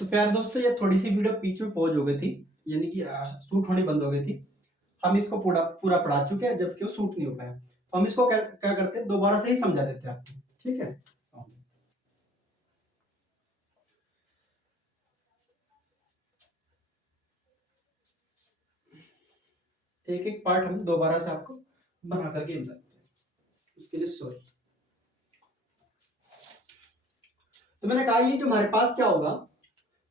तो प्यारे दोस्तों, ये थोड़ी सी वीडियो बीच में पॉज हो गई थी, यानी कि शूट होनी बंद हो गई थी। हम इसको पूरा पूरा पढ़ा चुके हैं, जबकि वो शूट नहीं हो पाया। तो हम इसको क्या क्या करते हैं, दोबारा से ही समझा देते हैं आपको। ठीक है, एक एक पार्ट हम दोबारा से आपको बना करके बताते हैं, उसके लिए सॉरी। तो मैंने कहा, ये जो हमारे पास क्या होगा,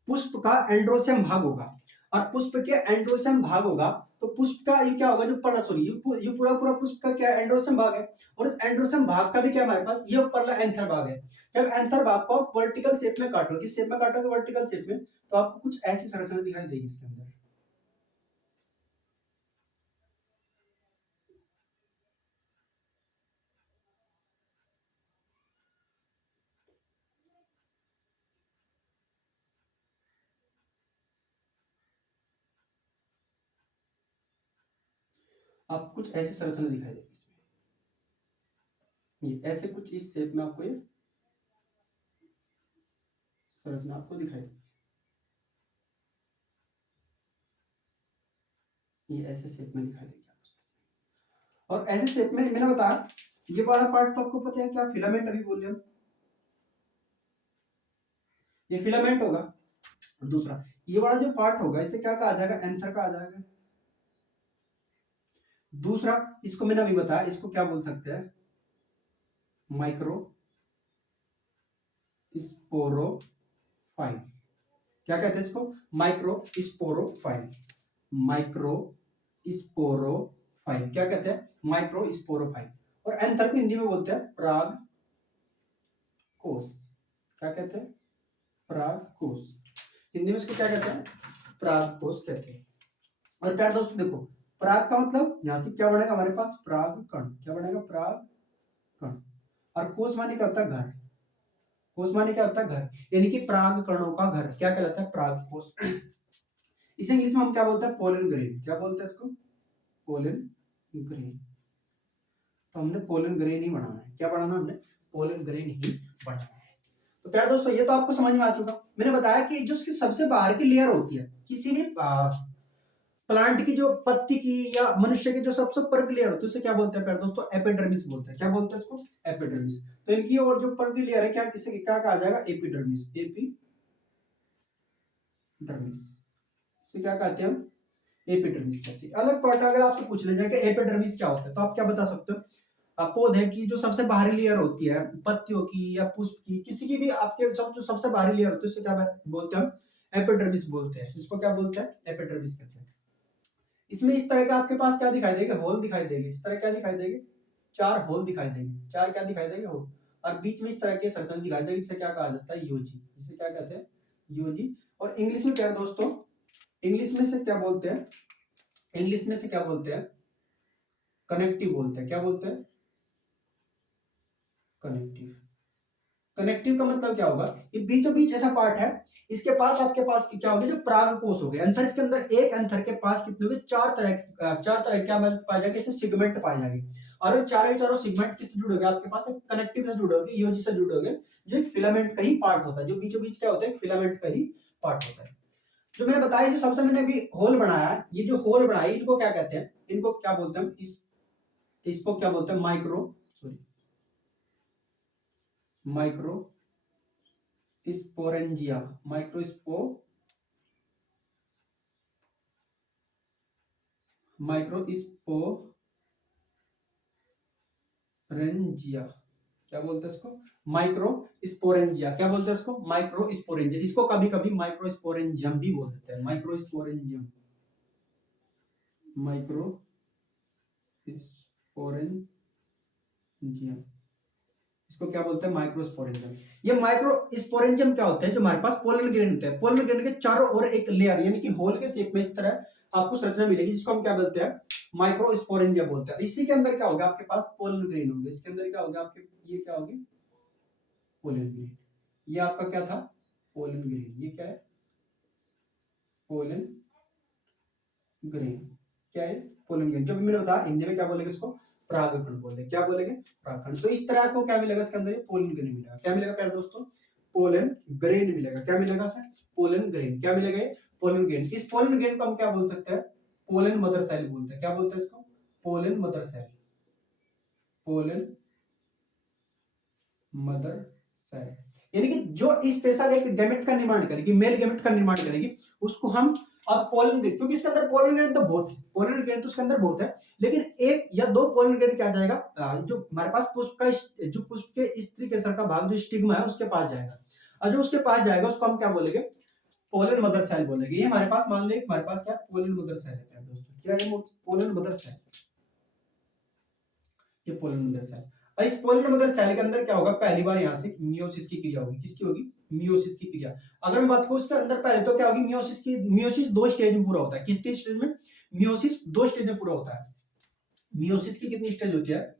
पुष्प का एंड्रोसियम भाग होगा, और पुष्प के एंड्रोसियम भाग होगा तो पुष्प का ये क्या होगा, जो पड़ा सॉरी ये पूरा पूरा पुष्प का क्या एंड्रोसियम भाग है। और इस एंड्रोसियम भाग का भी क्या हमारे पास ये ऊपरला एंथर भाग है। जब एंथर भाग को आप वर्टिकल शेप में काटोगे, किस शेप में काटोगे, वर्टिकल शेप में, तो आपको कुछ ऐसी संरचना दिखाई देगी इसके अंदर। आपको कुछ ऐसी संरचना दिखाई देगी इसमें, ये ऐसे कुछ इस शेप में आपको ये संरचना आपको दिखाई देगी। ये ऐसे शेप में दिखाई देगी आपको। और ऐसे शेप में मैंने बताया, ये वाला पार्ट तो आपको पता है क्या, फिलामेंट अभी बोल रहे हम, ये फिलामेंट होगा। दूसरा ये वाला जो पार्ट होगा, इसे क्या कहा जाएगा, एंथर कहा जाएगा। दूसरा इसको मैंने अभी बताया, इसको क्या बोल सकते हैं, माइक्रो स्पोरोफाइल। क्या कहते हैं इसको, माइक्रो स्पोरोफाइल। माइक्रो स्पोरोफाइल क्या कहते हैं, माइक्रो स्पोरोफाइल। और एंथर को हिंदी में बोलते हैं पराग कोश। क्या कहते हैं, पराग कोश। हिंदी में इसको क्या कहते हैं, पराग कोश कहते हैं। और प्यारे दोस्तों देखो, पराग का मतलब यहां से क्या बनेगा हमारे पास, पराग कण। क्या बनेगा, पराग कण। और कोश माने क्या होता है, घर। कोश माने क्या होता है, घर, यानी कि पराग कणों का घर क्या कहलाता है, पराग कोश। इसे इंग्लिश में हम क्या बोलते हैं, पोलन ग्रेन। क्या बोलते हैं इसको, पोलन ग्रेन। तो हमने पोलन ग्रेन ही बनाना है, क्या बनाना हमने, पोलन ग्रेन ही बनाना है। तो प्यारे दोस्तों, ये तो आपको समझ में आ चुका। मैंने बताया कि जो उसकी सबसे बाहर की लेयर होती है किसी भी प्लांट की, जो पत्ती की या मनुष्य की जो सबसे ऊपर की लेयर होती है, उसे क्या बोलते हैं प्यारे दोस्तों, एपिडर्मिस बोलते हैं। क्या बोलते हैं इसको, एपिडर्मिस। तो इनकी और जो ऊपर की लेयर है, क्या किसे क्या कहा जाएगा, एपिडर्मिस। एपिडर्मिस इसे क्या कहते हैं हम, एपिडर्मिस कहते हैं। अलग पार्ट अगर आपसे पूछ ले जाए कि एपिडर्मिस क्या होता है, तो आप क्या बता सकते हो, पौधे की जो सबसे बाहरी लेयर होती है, पत्तियों की या पुष्प की, किसी की भी आपके जो सबसे बाहरी लेयर होती है, उसे क्या बोलते हैं हम, एपिडर्मिस बोलते हैं। इसको क्या बोलते हैं, एपिडर्मिस कहते हैं। इसमें इस तरह का आपके पास क्या दिखाई देगा, होल दिखाई देगी। इस तरह क्या दिखाई देगी, चार होल दिखाई देंगे। चार क्या दिखाई देंगे, होल। और बीच में इस तरह के सर्कल दिखाई देगी, इसे क्या कहा जाता है, यूजी। इसे क्या कहते हैं, यूजी। और इंग्लिश में क्या है दोस्तों, इंग्लिश में से क्या बोलते हैं, इंग्लिश में से क्या बोलते हैं, कनेक्टिव बोलते हैं। क्या बोलते हैं, कनेक्टिव। कनेक्टिव का मतलब क्या होगा, ये बीचों बीच ऐसा पार्ट है, इसके पास आपके पास क्या होगा, जो पराग कोष हो गए। आंसर इसके अंदर एक एंथर के पास कितने होंगे, चार तरह क्या पाया जाएगा, इससे सिगमेंट पाए जाएंगे। और वो चारों के चारों सिगमेंट किससे जुड़े होंगे, आपके पास कनेक्टिव से जुड़े होंगे, यूजी से जुड़े होंगे, जो एक फिलामेंट का ही पार्ट होता है। जो बीचों बीच क्या होता है, फिलामेंट का ही पार्ट होता है। जो मैंने बताया, जो सबसे मैंने अभी होल बनाया है, ये जो होल बनाया, इनको क्या कहते हैं, इनको क्या बोलते हैं, इसको क्या बोलते हैं, माइक्रो स्पोरेंजिया। माइक्रो स्पोरेंजिया क्या बोलते हैं इसको, माइक्रो स्पोरेंजिया। क्या बोलते हैं इसको, माइक्रो स्पोरेंजिया। इसको कभी कभी माइक्रो स्पोरेंजियम भी बोल देते हैं, माइक्रो स्पोरेंजियम। माइक्रो स्पोरेंजियम, इसको क्या बोलते हैं, माइक्रोस्पोरेंजियम। ये माइक्रोस्पोरेंजियम क्या होता है, जो हमारे पास पोलर ग्रेन होता है, पोलर ग्रेन के चारों ओर एक लेयर, यानी कि होल के शेप में इस तरह आपको संरचना मिलेगी, जिसको हम क्या बोलते हैं, माइक्रोस्पोरेंजियम बोलते हैं। इसी के अंदर क्या होगा, आपके पास पोलर ग्रेन होंगे। इसके अंदर क्या होगा आपके, ये क्या होगी, पोलन ग्रेन। ये आपका क्या था, पोलन ग्रेन। ये क्या है, पोलन ग्रेन। क्या है, पोलन ग्रेन। जो भी मैंने बताया, हिंदी में क्या बोलेंगे इसको, परागकण बोलेंगे। क्या बोलेंगे, परागकण। तो इस तरह आपको क्या मिलेगा इसके अंदर, पोलन ग्रेन मिलेगा। क्या मिलेगा प्यारे दोस्तों, पोलन ग्रेन मिलेगा। क्या मिलेगा सर? Pollen grain. क्या मिलेगा? Pollen grain. इस पोलन ग्रेन को हम क्या बोल सकते हैं? पोलन मदर सेल बोलते हैं। क्या बोलते हैं इसको? Pollen mother cell. Pollen mother cell यानी कि जो स्पेशल एक गैमेट का निर्माण करेगी, मेल गैमेट का निर्माण करेगी, उसको हम अब पोलन ग्रेन, क्योंकि इसके अंदर पोलन ग्रेन तो बहुत है, पोलन ग्रेन तो उसके अंदर बहुत है, लेकिन एक या दो पोलन ग्रेन क्या जाएगा, जो हमारे पास पुष्प का जो पुष्प के स्त्री केसर का भाग जो स्टिग्मा है उसके पास जाएगा, और जो उसके पास जाएगा उसको हम क्या बोलेंगे? पोलन मदर सेल बोलेंगे। ये हमारे पास मान लो हमारे पास क्या पोलन मदर सेल है दोस्तों। क्या है पोलन मदर सेल? ये पोलन मदर सेल। और इस पोलन मदर सेल के अंदर क्या होगा? पहली बार यहां से मियोसिस की क्रिया होगी। किसकी होगी? मियोसिस की क्रिया। अगर मैं बात करूं इसके अंदर पहले तो क्या होगी? मियोसिस दो स्टेज में पूरा होता है। किस स्टेज में? मियोसिस दो स्टेज में पूरा होता है। मियोसिस की कितनी स्टेज होती है?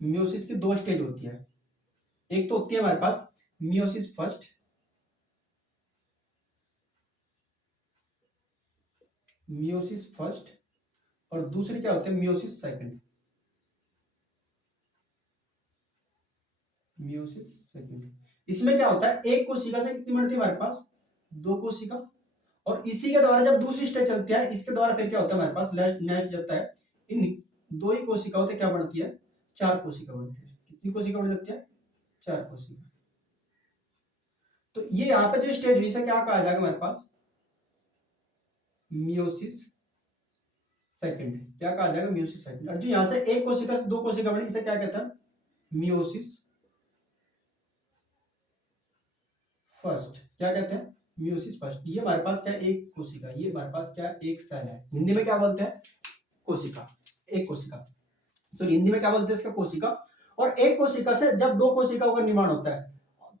मियोसिस की दो स्टेज होती है। एक तो होती है हमारे पास मियोसिस फर्स्ट, मियोसिस फर्स्ट, और दूसरी क्या होती है? Meiosis second. Meiosis second. इसमें क्या होता है? एक कोशिका से कितनी बनती है हमारे पास? दो कोशिका। और इसी के द्वारा जब दूसरी स्टेज चलती है, इसके द्वारा फिर क्या होता है हमारे पास? नेक्स्ट जाता है, इन दो ही कोशिकाओं से क्या बनती है? चार कोशिका बनती है। कितनी कोशिका बन जाती है? चार कोशिका। तो ये यहाँ पे जो स्टेज हुई इसे क्या कहा जाएगा हमारे पास? Meiosis second. क्या कहा जाएगा? Meiosis second. और जो यहां से एक कोशिका से दो कोशिका बनी इसे क्या कहता है? Meiosis first. क्या कहते हैं? Meiosis first. ये हमारे पास क्या? एक कोशिका। ये हमारे पास क्या? एक सेल है। हिंदी में क्या बोलते हैं? कोशिका। एक कोशिका। तो हिंदी में क्या बोलते हैं इसका? कोशिका। और एक कोशिका से जब दो कोशिकाओं का निर्माण होता है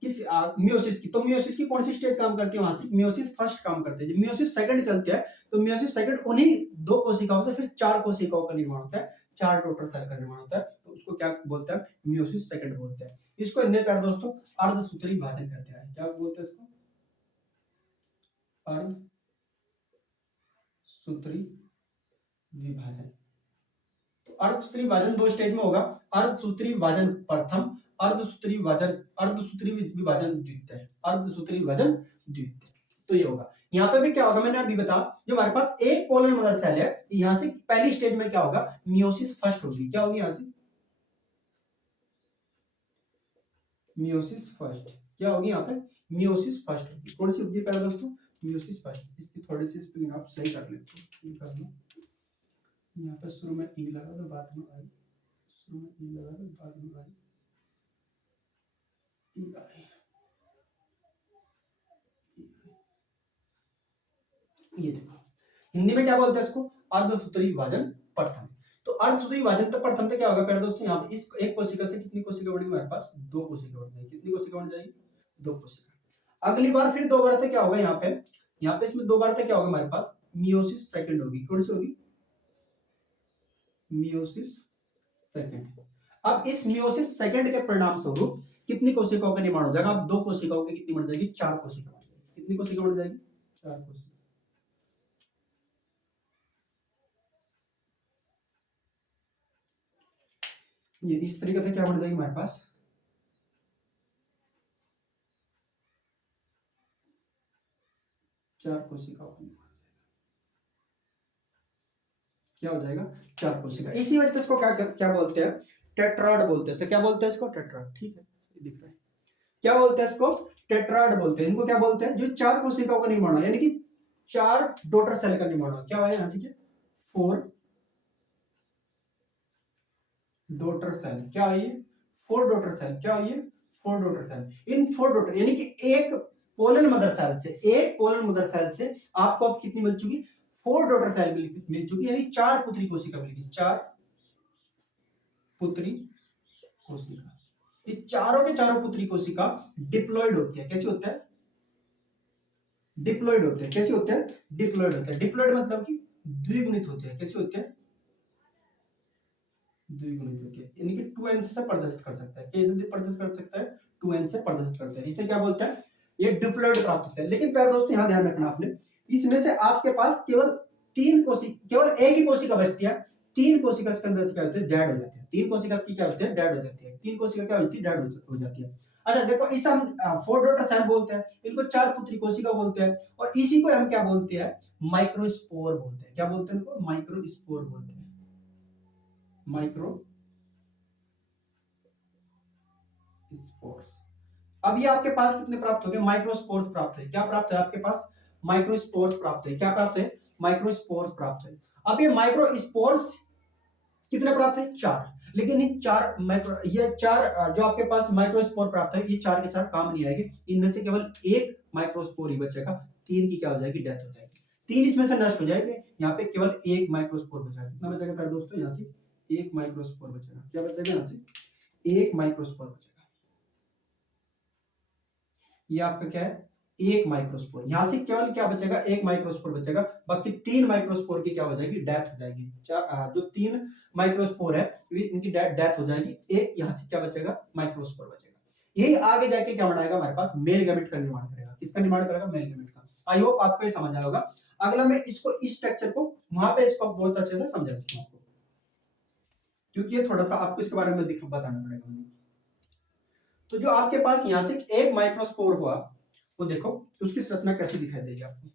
किस मियोसिस की, तो मियोसिस की कौन सी स्टेज काम करती है? वहां से मियोसिस फर्स्ट काम करती है। जब मियोसिस सेकंड चलती है तो मियोसिस सेकंड उन्हीं दो कोशिकाओं से फिर चार कोशिकाओं का निर्माण होता है, चार टोटल सेल का निर्माण होता है। तो उसको क्या बोलते हैं? मियोसिस सेकंड बोलते हैं। इसको हिंदी में दोस्तों अर्धसूत्री विभाजन कहते हैं। क्या बोलते हैं इसको? अर्धसूत्री विभाजन। तो अर्धसूत्री विभाजन दो स्टेज में होगा। अर्धसूत्री विभाजन प्रथम, अर्धसूत्री विभाजन द्वितीय, अर्धसूत्री विभाजन द्वितीय। तो ये होगा। यहाँ पे भी क्या होगा? मैंने अभी बता, जो हमारे पास एक पोलन मदर सेल है, यहां से पहली स्टेज में क्या होगा? मियोसिस फर्स्ट होगी। क्या होगी? यहां से मियोसिस फर्स्ट। क्या होगी? यहाँ पे मियोसिस फर्स्ट होगी। कौन सी होगी पहले दोस्तों? Meiosis first. इसकी थोड़ी सी स्पेलिंग आप सही कर लेते हो, ये कर लो। यहाँ पे शुरू में ई लगा तो बाद में आई, शुरू में ई लगा तो बाद में आई, ई आई। ये देखो हिंदी में क्या बोलते हैं इसको? अर्धसूत्री विभाजन प्रथम। तो अर्धसूत्री विभाजन तो प्रथम तो क्या होगा पहले दोस्तों? यहाँ पे इस एक कोशिका से कितनी कोशिका बढ़ेगी हमारे पास? दो कोशिका बढ़ जाएगी। कितनी कोशिका बढ़ जाएगी? दो कोशिका। अगली बार फिर दो बार से क्या होगा? यहाँ पे इसमें दो बार से क्या होगा हमारे पास? मियोसिस सेकंड होगी। कौन सी होगी? Meiosis second. अब इस मियोसिस सेकंड के परिणाम स्वरूप कितनी कोशिकाओं का निर्माण हो जाएगा? अब दो कोशिकाओं की कितनी बन जाएगी? चार कोशिका बन जाएगी। कितनी कोशिका बन जाएगी? चार कोशिका। ये इस तरीके से क्या बन जाएगी हमारे पास? चार कोशिकाओं का निर्माण। क्या हो जाएगा? चार कोशिका। इसी वजह से इसको क्या क्या बोलते हैं? टेट्राड बोलते हैं। क्या बोलते हैं इसको? टेट्राड। ठीक है, दिख रहा है। क्या बोलते हैं इसको? टेट्राड बोलते हैं। इनको क्या बोलते हैं? जो चार कोशिकाओं का निर्माण हो, यानी कि चार डॉटर सेल का निर्माण हो। क्या है यहां से? Four daughter cell. क्या है ये? Four daughter cell. क्या है ये? Four daughter cell. इन फोर डॉटर यानी कि एक पोलन मदर सेल से, एक पोलन मदर सेल से आपको अब कितनी मिल चुकी? फोर डॉटर सेल मिल चुकी, यानी चार पुत्री कोशिका मिलेगी। चार पुत्री कोशिका। ये चारों के चारों पुत्री कोशिका डिप्लॉयड होती है। कैसे होता है? डिप्लॉयड होते हैं। कैसे होते हैं? डिप्लॉयड होते हैं। डिप्लॉयड मतलब कि द्विगुणित होते हैं। कैसे होते हैं? द्विगुणित होती है, यानी कि 2n से प्रदर्शित कर सकता है। कैसे प्रदर्शित कर सकता है? 2n से प्रदर्शित करता है। इसमें क्या बोलता है? ये डिप्लॉयड प्राप्त होता है। लेकिन प्यारे दोस्तों यहां ध्यान रखना आपने, इसमें से आपके पास केवल तीन कोशिका, केवल एक ही कोशिका बचती है। तीन कोशिका इसके अंदर क्या होते हैं, डेड हो जाते हैं। तीन कोशिका की क्या होती है, डेड हो जाती है। तीन कोशिका क्या होती है, डेड हो जाती है। अच्छा देखो, इसे हम फोर डॉटर सेल बोलते हैं, इनको चार पुत्री कोशिका बोलते हैं, और इसी को हम क्या बोलते हैं, माइक्रोस्पोर बोलते हैं। क्या बोलते हैं इनको, माइक्रोस्पोर बोलते हैं। Micro spores. अब ये आपके पास कितने प्राप्त हो गए, माइक्रोस्पोर्स प्राप्त है। क्या प्राप्त है आपके पास, माइक्रोस्पोर्स प्राप्त है। क्या प्राप्त है, माइक्रोस्पोर्स प्राप्त है। अब ये माइक्रोस्पोर्स कितने प्राप्त है, चार। लेकिन ये चार जो आपके पास माइक्रोस्पोर प्राप्त है, ये चार के चार काम नहीं आएंगे। इनमें से केवल एक माइक्रोस्पोर ही बचेगा, तीन की क्या हो जाएगी, डेथ हो जाएगी। तीन इसमें से नष्ट हो जाएंगे, यहाँ पे केवल एक माइक्रोस्पोर बचेगा। कितना बचेगा प्यारे दोस्तों, यहाँ से एक माइक्रोस्पोर बचेगा। क्या बचेगा, यहाँ से एक माइक्रोस्पोर बचेगा। ये आपका क्या है, एक माइक्रोस्पोर। यहां से केवल क्या बचेगा, एक माइक्रोस्पोर बचेगा। बाकी तीन माइक्रोस्पोर की क्या हो जाएगी, डेथ हो जाएगी। जो तीन माइक्रोस्पोर है इनकी डेथ हो जाएगी। एक यहां से क्या बचेगा, माइक्रोस्पोर बचेगा। यही आगे जाके क्या बनाएगा, हमारे पास मेल गैमेट का निर्माण करेगा। किसका निर्माण करेगा, मेल गैमेट का। आई होप आपको ये समझ आया होगा। अगला मैं इसको, इस स्ट्रक्चर को वहां पे इसको बहुत अच्छे से समझा देता हूं आपको, क्योंकि ये थोड़ा सा आपको इसके बारे में बताना पड़ेगा। तो जो आपके पास यहां से एक माइक्रोस्पोर हुआ, वो देखो उसकी संरचना कैसी दिखाई देगी आपको।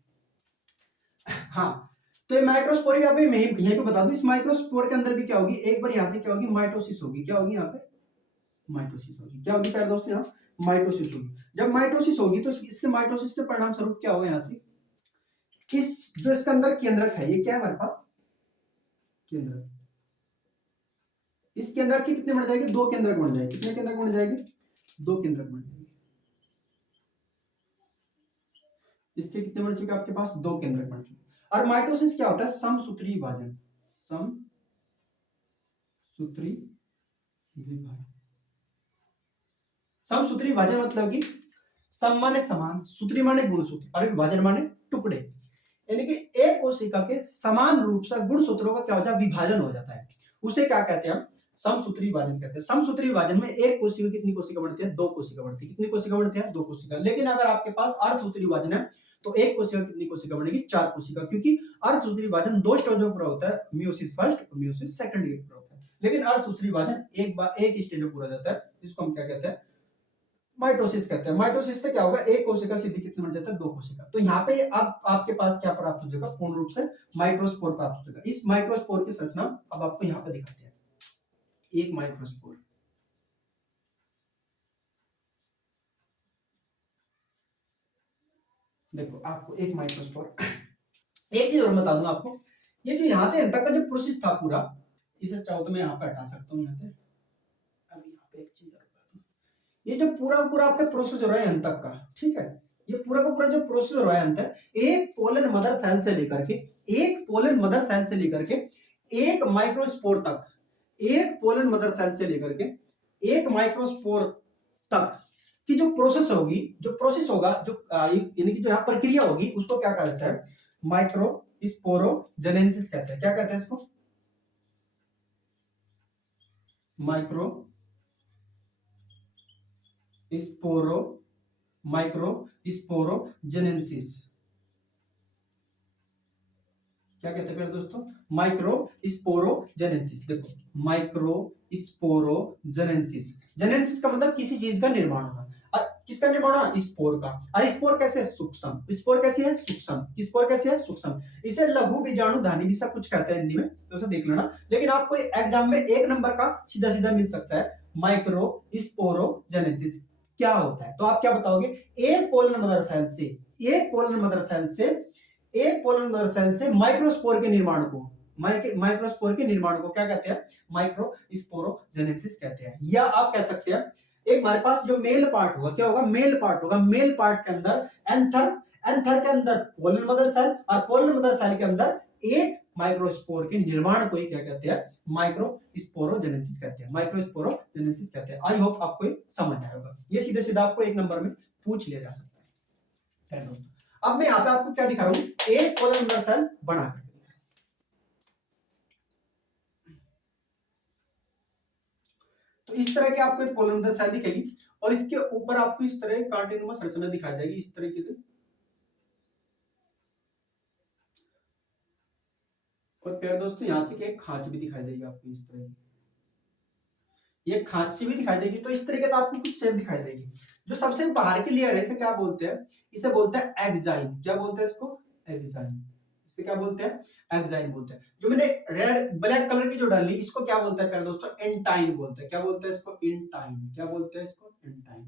हाँ, तो ये माइक्रोस्पोर आप यहीं पे बता दूं, इस माइक्रोस्पोर के अंदर भी क्या होगी, एक बार यहां से क्या होगी, माइटोसिस होगी। क्या होगी यहाँ पे, माइटोसिस होगी। क्या होगी प्यारे दोस्तों, यहाँ माइटोसिस होगी। जब माइटोसिस होगी तो इसके माइटोसिस के परिणाम स्वरूप क्या होगा, यहाँ से इस जो इसके अंदर केंद्रक है, ये क्या है हमारे पास, केंद्रक। इस केंद्रक की कितने बन जाएगी, दो केंद्रक बन जाएगी। कितने केंद्रक बन जाएगी, दो केंद्रक बन जाएगी। इसके कितने बन चुके आपके पास, दो केंद्रक बन चुके। और माइटोसिस क्या होता है, समसूत्री विभाजन। समसूत्री विभाजन। समसूत्री विभाजन मतलब कि सम माने समान, सूत्री माने गुणसूत्र, और विभाजन माने टुकड़े। यानी कि एक कोशिका के समान रूप से गुणसूत्रों का क्या होता है, विभाजन हो जाता है। उसे क्या कहते हैं हम, समसूत्री विभाजन कहते हैं। समसूत्री विभाजन में एक कोशिका कितनी कोशिका बढ़ती है, दो कोशिका बढ़ती है। कितनी कोशिका बढ़ती है, दो कोशिका। लेकिन अगर आपके पास अर्धसूत्री विभाजन है तो एक कोशिका कितनी कोशिका बनेगी, चार कोशिका। क्योंकि अर्धसूत्री विभाजन दो स्टेज में पूरा होता है, मियोसिस फर्स्ट और मियोसिस सेकंड में पूरा होता है। लेकिन अर्धसूत्री विभाजन एक स्टेज में पूरा जाता है, जिसको हम क्या कहते हैं, माइटोसिस कहते हैं। माइटोसिस से क्या होगा, एक कोशिका सीधी कितनी बन जाता है, दो कोशिका। तो यहाँ पे अब आपके पास क्या प्राप्त हो जाएगा, पूर्ण रूप से माइक्रोस्पोर प्राप्त हो जाएगा। इस माइक्रोस्पोर की संरचना अब आपको यहाँ पे दिखाते हैं। एक माइक्रोस्पोर, देखो आपको एक माइक्रोस्पोर, एक चीज और बता दूं आपको, ये जो यहाँ से तक का जो प्रोसेस था पूरा, इसे चाहो तो मैं यहाँ पे हटा सकता हूँ। यहाँ पे अब यहाँ पे एक चीज और बता दूं, ये जो पूरा पूरा आपका प्रोसेस हो रहा है अंत तक का, ठीक है, ये पूरा का पूरा जो प्रोसेस हो रहा है अंत, एक पोलन मदर सेल से लेकर के, एक पोलन मदर सेल से लेकर के एक माइक्रोस्पोर तक, एक पोलन मदर सेल से लेकर के एक माइक्रोस्पोर तक की जो प्रोसेस होगी, जो प्रोसेस होगा, जो यानी कि जो यहाँ प्रक्रिया होगी, उसको क्या कहते हैं, माइक्रोस्पोरोजेनेसिस कहते हैं। क्या कहते हैं इसको, माइक्रो माइक्रोस्पोरोजेनेसिस। क्या कहते हैं फिर दोस्तों, माइक्रोस्पोरोजेनेसिस। देखो माइक्रोस्पोरोजेनेसिस, जेनेसिस का मतलब किसी चीज का निर्माण होना। और किसका निर्माण होना, स्पोर का। और स्पोर कैसे है, सूक्ष्म। स्पोर कैसी है, सूक्ष्म। स्पोर कैसे है, सूक्ष्म। इसे लघु बीजाणु धानी भी सब कुछ कहते हैं हिंदी में, तो उसे देख लेना। लेकिन आपको एग्जाम में एक नंबर का सीधा सीधा मिल सकता है, माइक्रोस्पोरोजेनेसिस क्या होता है। तो आप क्या बताओगे, एक पोलन मदर सेल से, एक पोलन मदर सेल से, एक पोलन मदर सेल से माइक्रोस्पोर के निर्माण को, माइक्रोस्पोर के निर्माण को क्या कहते हैं, माइक्रोस्पोरोजेनेसिस कहते हैं। या आप कह सकते हैं, एक हमारे पास जो मेल पार्ट होगा, क्या होगा, मेल पार्ट होगा। मेल पार्ट के अंदर एंथर, एंथर के अंदर पोलन मदर सेल, और पोलन मदर सेल के अंदर एक माइक्रोस्पोर के निर्माण को ही क्या कहते हैं, माइक्रोस्पोरोजेनेसिस कहते हैं, माइक्रोस्पोरोजेनेसिस कहते हैं। आई होप आपको समझ आया होगा। ये सीधे सीधा आपको एक नंबर में पूछ लिया जा सकता है दोस्तों। अब मैं यहाँ पे आपको क्या दिखा रहा हूँ, एक पोलन मदर सेल बना करके। तो इस तरह के आपको एक पोलन मदर सेल दिखेगी, और इसके ऊपर आपको इस तरह कांटेनुमा संरचना दिखाई जाएगी, इस तरीके से। और प्यारे दोस्तों यहाँ से एक खांच भी दिखाई देगी आपको इस तरह की, ये खांच सी भी दिखाई देगी। तो इस तरीके का आपको कुछ शेप दिखाई देगी। जो सबसे बाहर की लेयर है इसे क्या बोलते हैं, इसे बोलते हैं एक्साइन। क्या बोलते हैं इसको, एक्साइन। इसे क्या बोलते हैं, एक्साइन बोलते हैं। जो मैंने रेड ब्लैक कलर की जो डाली इसको क्या बोलते हैं प्यारे दोस्तों, एंटाइन बोलते हैं। क्या बोलते हैं इसको, इंटाइन। क्या बोलते हैं इसको, इंटाइन।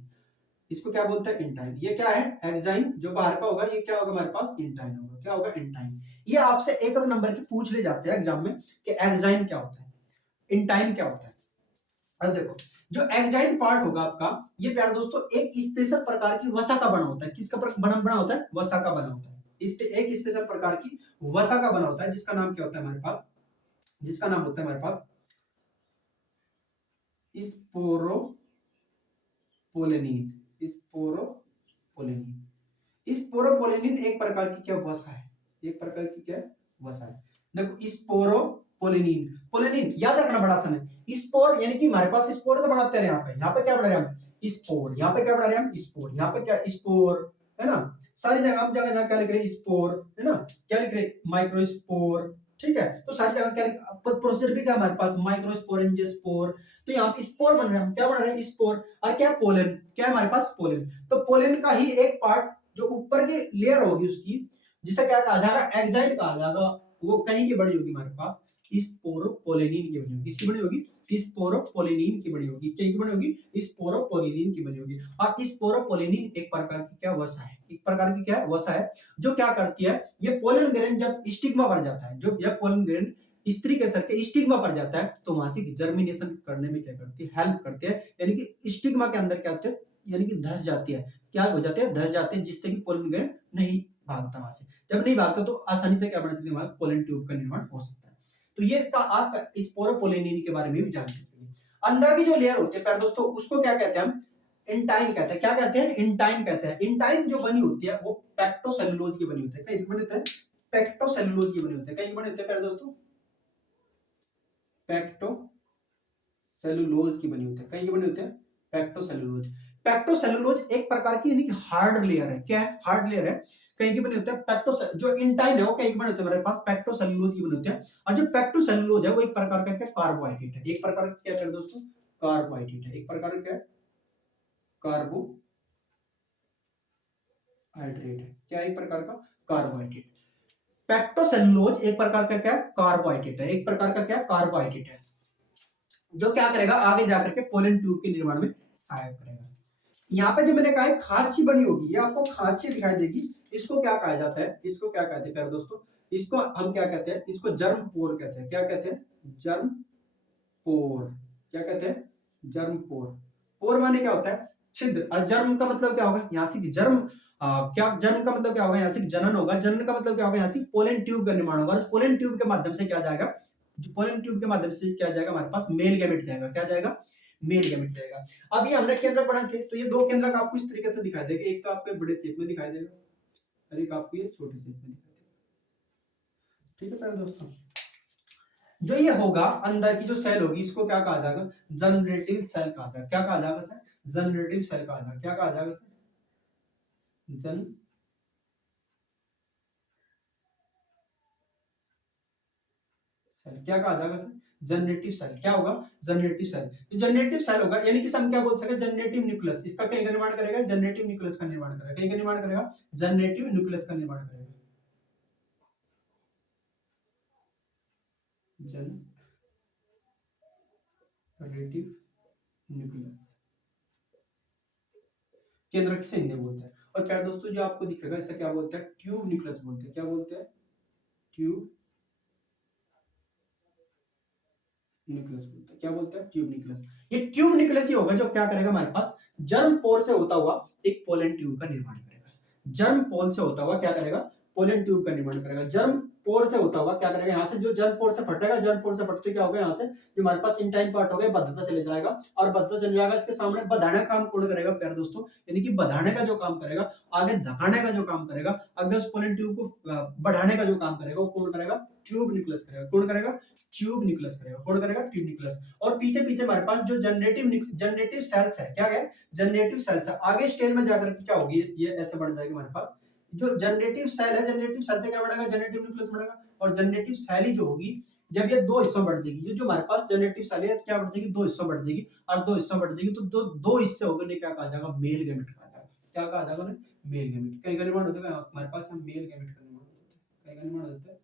इसको क्या बोलते हैं, इंटाइन। ये क्या है, एक्साइन। जो बाहर का होगा ये क्या होगा हमारे पास, इंटाइन होगा। क्या होगा, इंटाइन। ये आपसे एक नंबर की पूछ ले जाते हैं एग्जाम में कि एक्साइन क्या होता है, इंटाइन क्या होता है। अब देखो, जो एक्साइन पार्ट होगा आपका, ये प्यारे दोस्तों एक स्पेशल प्रकार की वसा का बना होता है। किसका बना होता है, वसा का बना होता है। एक स्पेशल प्रकार की वसा का बना होता है, जिसका नाम क्या होता है हमारे पास, जिसका नाम होता है हमारे पास स्पोरोपोलेनिन। स्पोरोपोलेनिन। स्पोरोपोलेनिन एक प्रकार की क्या वसा है, एक प्रकार की क्या वसा है। देखो स्पोरोपोलेनिन, पोलेनिन याद रखना बड़ा आसान है। स्पोर यानी कि हमारे पास स्पोर तो बनाते हैं, यहाँ पे क्या बना रहे हैं हम, स्पोर। यहाँ पे क्या बना रहे हैं हम, स्पोर। यहाँ पे क्या, स्पोर, है ना। सारी जगह हम जगह जगह क्या लिख रहे हैं, स्पोर, है ना। क्या लिख रहे हैं, माइक्रोस्पोर। ठीक है, तो सारी जगह क्या प्रोसीजर भी क्या हमारे पास, माइक्रोस्पोर, एंजियोस्पोर। तो यहाँ पे स्पोर बन रहे हैं, क्या बना रहे हैं, स्पोर। और क्या, पोलन। क्या है हमारे पास, पोलन। तो पोलन का ही एक पार्ट जो ऊपर की लेयर होगी उसकी, जिसे क्या कहा जाएगा, एक्साइल कहा जाएगा, वो कहीं की बड़ी होगी हमारे पास, स्पोरोपोलेनिन की बनी होगी। किसकी बनी होगी, स्पोरोपोलेनिन की बनी होगी। क्या की बनी होगी, स्पोरोपोलेनिन की बनी होगी। और स्पोरोपोलेनिन एक प्रकार की क्या वसा है, एक प्रकार की क्या वसा है, जो क्या करती है, ये पोलन ग्रेन जब स्टिग्मा बन जाता है, जो यह पोलन ग्रेन स्त्री के सर के स्टिग्मा पर जाता है, तो वहां से जर्मिनेशन करने में क्या करती है, हेल्प करती है। यानी कि स्टिग्मा के अंदर क्या होता है, यानी कि धस जाती है, क्या हो जाते हैं, धस जाते हैं, जिससे कि पोलन ग्रेन नहीं भागता वहां से। जब नहीं भागता तो आसानी से क्या बना सकते हैं, पोलन ट्यूब का निर्माण हो सकता है। तो ये इसका आप स्पोरोपोलेनिन के बारे में भी जान सकते हैं। अंदर की जो लेयर होती है प्यारे दोस्तों, उसको क्या कहते हैं हम, इंटाइन कहते हैं। क्या कहते हैं, इंटाइन कहते हैं। इंटाइन जो बनी होती है वो पेक्टोसेलुलोज की बनी होती है। कहीं बने होते हैं, पेक्टोसेलुलोज की बनी होती है। कहीं बने होते हैं प्यारे दोस्तों, पेक्टोसेलुलोज की बनी होती है। कहीं के बने होते हैं, पेक्टोसेलुलोज। पेक्टोसेलुलोज एक प्रकार की यानी कि हार्ड लेयर है। क्या है, हार्ड लेयर है। कहीं की बने होते हैं पेक्टोसेल, जो इंटाइन है वो कहीं के बने होते हैं हमारे पास पेक्टोसेलुलोज की बने होते हैं। और जो पेक्टोसेलुलोज है वो एक प्रकार का क्या, कार्बोहाइड्रेट है। एक प्रकार का क्या है दोस्तों, कार्बोहाइड्रेट है। एक प्रकार का क्या है, कार्बोहाइड्रेट है। क्या, एक प्रकार का कार्बोहाइड्रेट। पेक्टोसेलुलोज एक प्रकार का क्या, कार्बोहाइड्रेट है। एक प्रकार का क्या, कार्बोहाइड्रेट है, जो क्या करेगा, आगे जाकर के पोलन ट्यूब के निर्माण में सहायक करेगा। यहाँ पे जो मैंने कहा है खांची बनी होगी, ये आपको खांची दिखाई देगी। इसको क्या कहा जाता है, इसको क्या कहते हैं प्यारे दोस्तों, इसको हम क्या कहते हैं, इसको जर्म पोर कहते हैं। क्या कहते हैं, जर्म पोर। क्या कहते हैं, जर्म पोर। पोर माने क्या होता है, छिद्र। और जर्म का मतलब क्या होगा, यहाँ से जर्म, क्या जर्म का मतलब क्या होगा, यहाँ से जनन होगा। जनन का मतलब क्या होगा, यहाँ से पोलन ट्यूब का निर्माण होगा। पोलन ट्यूब के माध्यम से क्या जाएगा, जो पोलन ट्यूब के माध्यम से क्या जाएगा हमारे पास, मेल गैमेट जाएगा। क्या जाएगा, मेल गैमेट जाएगा। अब ये हमने केंद्रक पढ़ा थे, तो ये दो केंद्रक आपको इस तरीके से दिखाई देगा। एक तो आपको बड़े शेप में दिखाई देगा और एक आपको ये छोटे शेप में दिखाई देगा। ठीक है प्यारे दोस्तों, जो ये होगा अंदर की जो सेल होगी, इसको क्या कहा जाएगा, जनरेटिव सेल कहा जाएगा। क्या कहा जाएगा सर, जनरेटिव सेल कहा जाएगा। क्या कहा जाएगा सर, जन सेल। क्या कहा जाएगा सर, जनरेटिव सेल। क्या होगा, जनरेटिव सेल। तो जनरेटिव सेल होगा, यानी कि हम क्या बोल सकते हैं, जनरेटिव न्यूक्लियस। इसका कहीं का निर्माण करेगा, जनरेटिव न्यूक्लियस का निर्माण करेगा। कहीं का निर्माण करेगा, जनरेटिव न्यूक्लियस का निर्माण करेगा। जनरेटिव न्यूक्लियस केंद्र किसे हिंदी में बोलते हैं। और प्यारे दोस्तों जो आपको दिखेगा इसका क्या बोलते हैं, ट्यूब न्यूक्लियस बोलते हैं। क्या बोलते हैं, ट्यूब न्यूक्लियस बोलते हैं। क्या बोलते हैं, ट्यूब न्यूक्लियस। ये ट्यूब न्यूक्लियस ही होगा जो क्या करेगा हमारे पास, जर्म पोर से होता हुआ एक पोलन ट्यूब का निर्माण करेगा। जर्म पोल से होता हुआ क्या करेगा, पोलन ट्यूब का निर्माण करेगा। जर्म पोर से होता हुआ क्या करेगा, यहाँ से जो जर्म पोर से फटेगा, जर्म पोर से फटते क्या होगा, यहाँ से जो हमारे पास इंटाइन पार्ट होगा बद्धता चले जाएगा और बद्धता चले जाएगा। इसके सामने बधाने का काम कौन करेगा प्यारे दोस्तों, यानी कि बधाने का जो काम करेगा, आगे धकाने का जो काम करेगा, अगर उस पोलन ट्यूब को बढ़ाने का जो काम करेगा वो कौन करेगा, ट्यूब न्यूक्लियस करेगा। कौन करेगा, ट्यूब न्यूक्लियस करेगा। कौन करेगा, ट्यूब न्यूक्लियस। और पीछे पीछे हमारे पास जो जनरेटिव सेल्स है, क्या है, जनरेटिव सेल्स है। आगे स्टेज में जाकर क्या होगी, ये ऐसे बढ़ जाएगी हमारे पास। जो जनरेटिव सेल है, जनरेटिव सेल से क्या बढ़ेगा, जनरेटिव न्यूक्लियस बढ़ेगा। और जनरेटिव शैली जो होगी जब ये दो हिस्सों में बढ़ जाएगी, ये जो हमारे पास जनरेटिव शैली है क्या बढ़ जाएगी, दो हिस्सों में बढ़ जाएगी, और दो हिस्सों में बढ़ जाएगी तो दो दो हिस्से हो गए, क्या कहा जाएगा, मेल गैमेट कहा जाएगा। क्या कहा जाएगा उन्हें, मेल गैमेट। कई का निर्माण होता है हमारे पास, हम मेल गैमेट का निर्माण होता है, कई का निर्माण होता है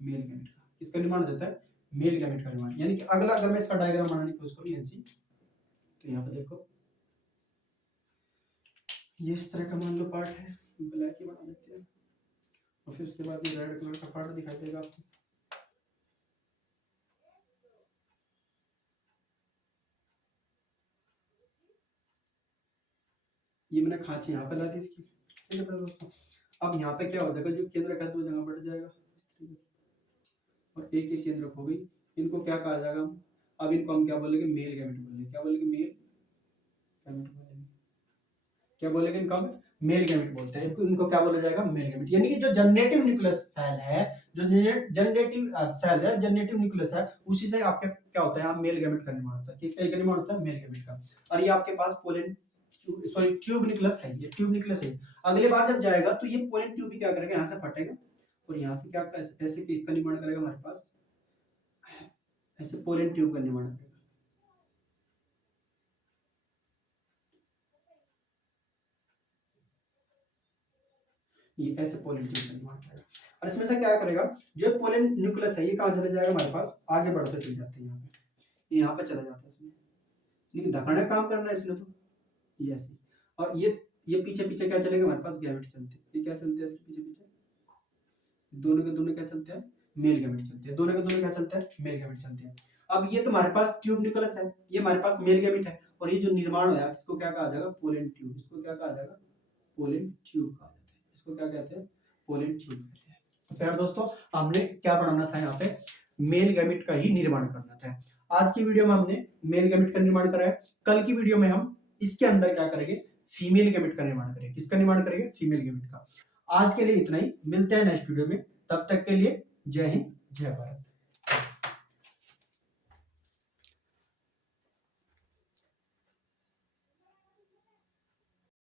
मेल गैमेट का, किसका निर्माण होता है, मेल गैमेट का निर्माण। यानी कि अगला अगर मैं इसका डायग्राम बनाने की कोशिश करूं ऐसी, तो यहाँ पे देखो ये इस तरह का मान लो पार्ट है, ब्लैक ही बना देते हैं, और फिर उसके बाद ये रेड कलर का पार्ट दिखाई देगा आपको। ये मैंने खांची यहाँ पे ला दी इसकी, ठीक है दोस्तों। अब यहाँ पे क्या हो जाएगा, जो केंद्र है दो जगह बढ़ जाएगा, और एक एक केंद्र हो गई, इनको क्या कहा जाएगा, अब इनको हम क्या बोलेंगे, मेल गैमेट बोलेंगे। क्या बोलेंगे, मेल गैमेट बोलेंगे। क्या बोलेंगे इनको हम, मेल गैमेट बोलते हैं। इनको क्या बोला जाएगा, मेल गैमेट। यानी कि जो जनरेटिव न्यूक्लियस सेल है, जो जनरेटिव सेल है, जनरेटिव न्यूक्लियस है, उसी से आपके क्या होता है, आप मेल गैमेट का निर्माण होता है। क्या निर्माण होता है, मेल गैमेट का। और ये आपके पास पोलन सॉरी ट्यूब न्यूक्लियस है, ये ट्यूब न्यूक्लियस है। अगली बार जब जाएगा तो ये पोलन ट्यूब भी क्या करेगा, यहाँ से फटेगा और यहाँ से क्या ऐसे किसका निर्माण करेगा, हमारे पास ऐसे पोलन ट्यूब का निर्माण करेगा। ये ऐसे पोलन ट्यूब का निर्माण करेगा, और इसमें से क्या करेगा, जो पोलन न्यूक्लियस है ये कहाँ चला जाएगा, हमारे पास आगे बढ़ते चले जाते हैं, यहाँ पे चला जाता है इसमें, लेकिन धकाना काम करना है इसने तो ये ऐसे। और ये पीछे पीछे क्या चलेगा, हमारे पास गैमेट चलते हैं। ये क्या चलते हैं, इसके पीछे पीछे दोनों के दोनों क्या चलते हैं, मेल गैमेट चलते हैं। दोनों के दोनों क्या चलते हैं, मेल गैमेट चलते हैं। अब ये तुम्हारे पास ट्यूब न्यूक्लियस है, ये हमारे पास मेल गैमेट है, और ये जो निर्माण होया इसको क्या कहा जाएगा, पोलन ट्यूब। इसको क्या कहा जाएगा, पोलन ट्यूब कहा जाता है। इसको क्या कहते हैं, पोलन ट्यूब कहते हैं। तो प्यारे दोस्तों, हमने क्या बनाना था, यहाँ पे मेल गैमेट का ही निर्माण करना था। आज की वीडियो में हमने मेल गैमेट का निर्माण करा है। कल की वीडियो में हम इसके अंदर क्या करेंगे, फीमेल गैमेट का निर्माण करेंगे। किसका निर्माण करेंगे, फीमेल गैमेट का। आज के लिए इतना ही, मिलते हैं नेक्स्ट वीडियो में। तब तक के लिए जय हिंद, जय भारत।